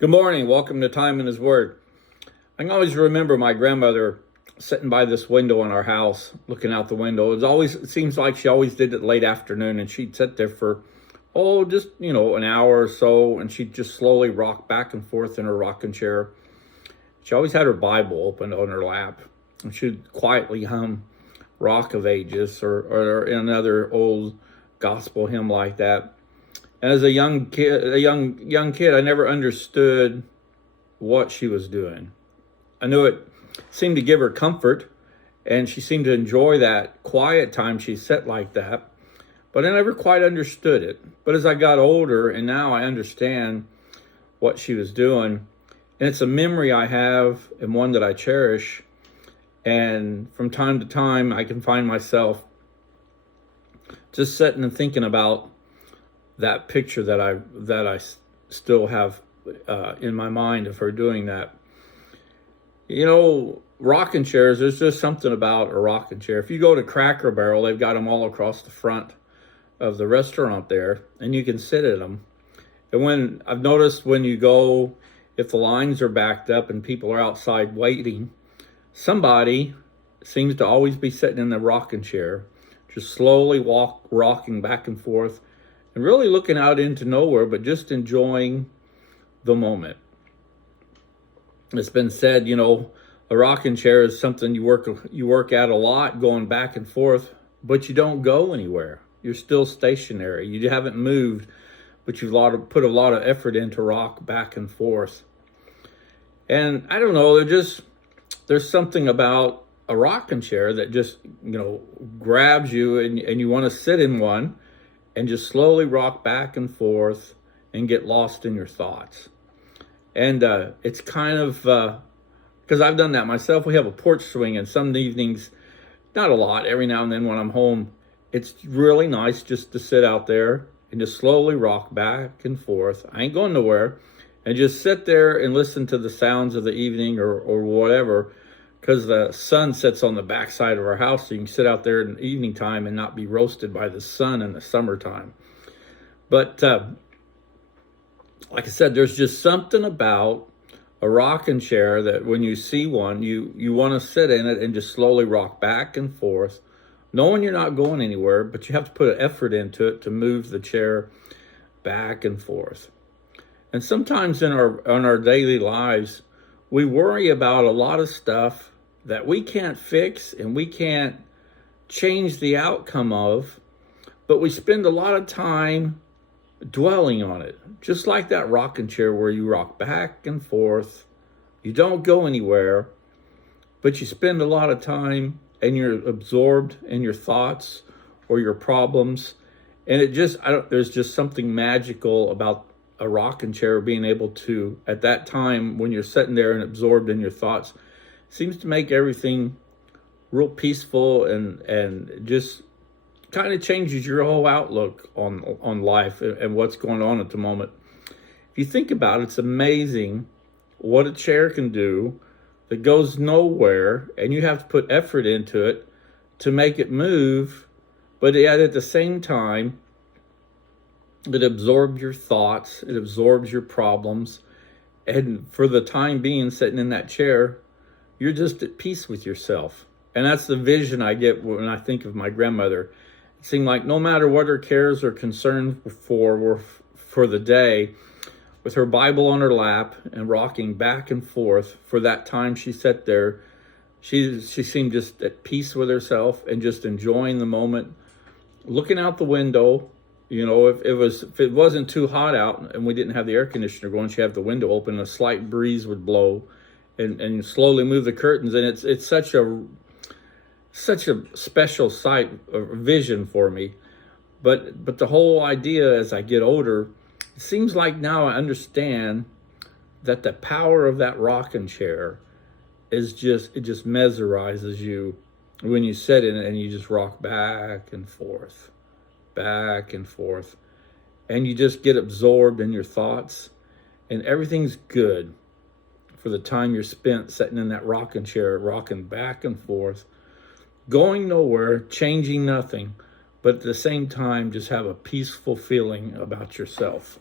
Good morning. Welcome to Time in His Word. I can always remember my grandmother sitting by this window in our house, looking out the window. It seems like she always did it late afternoon, and she'd sit there for, just, an hour or so, and she'd just slowly rock back and forth in her rocking chair. She always had her Bible open on her lap, and she'd quietly hum Rock of Ages or another old gospel hymn like that. And as a young kid, I never understood what she was doing. I knew it seemed to give her comfort, and she seemed to enjoy that quiet time she sat like that. But I never quite understood it. But as I got older, and now I understand what she was doing, and it's a memory I have and one that I cherish. And from time to time, I can find myself just sitting and thinking about that picture that I still have in my mind of her doing that. Rocking chairs, there's just something about a rocking chair. If you go to Cracker Barrel, they've got them all across the front of the restaurant there, and you can sit in them. And when I've noticed when you go, if the lines are backed up and people are outside waiting, somebody seems to always be sitting in the rocking chair, just slowly rocking back and forth, and really looking out into nowhere, but just enjoying the moment. It's been said, a rocking chair is something you work at a lot, going back and forth, but you don't go anywhere. You're still stationary. You haven't moved, but you've put a lot of effort into rock back and forth. And I don't know, there's something about a rocking chair that just, grabs you and you want to sit in one and just slowly rock back and forth and get lost in your thoughts. And it's kind of, because I've done that myself. We have a porch swing, and some evenings, not a lot, every now and then when I'm home, it's really nice just to sit out there and just slowly rock back and forth. I ain't going nowhere. And just sit there and listen to the sounds of the evening or whatever, because the sun sets on the backside of our house, so you can sit out there in the evening time and not be roasted by the sun in the summertime. But like I said, there's just something about a rocking chair that when you see one, you want to sit in it and just slowly rock back and forth, knowing you're not going anywhere, but you have to put an effort into it to move the chair back and forth. And sometimes in our daily lives, we worry about a lot of stuff that we can't fix and we can't change the outcome of, but we spend a lot of time dwelling on it. Just like that rocking chair where you rock back and forth, you don't go anywhere, but you spend a lot of time and you're absorbed in your thoughts or your problems. And there's just something magical about a rocking chair being able to, at that time when you're sitting there and absorbed in your thoughts, seems to make everything real peaceful and just kind of changes your whole outlook on life and what's going on at the moment. If you think about it, it's amazing what a chair can do that goes nowhere, and you have to put effort into it to make it move, but yet at the same time, it absorbs your thoughts, it absorbs your problems, and for the time being, sitting in that chair, you're just at peace with yourself. And that's the vision I get when I think of my grandmother. It seemed like no matter what her cares or concerns were for the day, with her Bible on her lap and rocking back and forth for that time she sat there, she seemed just at peace with herself and just enjoying the moment, looking out the window. If it wasn't too hot out and we didn't have the air conditioner going, she'd have the window open and a slight breeze would blow and slowly move the curtains. And it's such a special sight or vision for me. But the whole idea as I get older, it seems like now I understand that the power of that rocking chair it just mesmerizes you when you sit in it and you just rock back and forth, and you just get absorbed in your thoughts, and everything's good for the time you're spent sitting in that rocking chair, rocking back and forth, going nowhere, changing nothing, but at the same time, just have a peaceful feeling about yourself.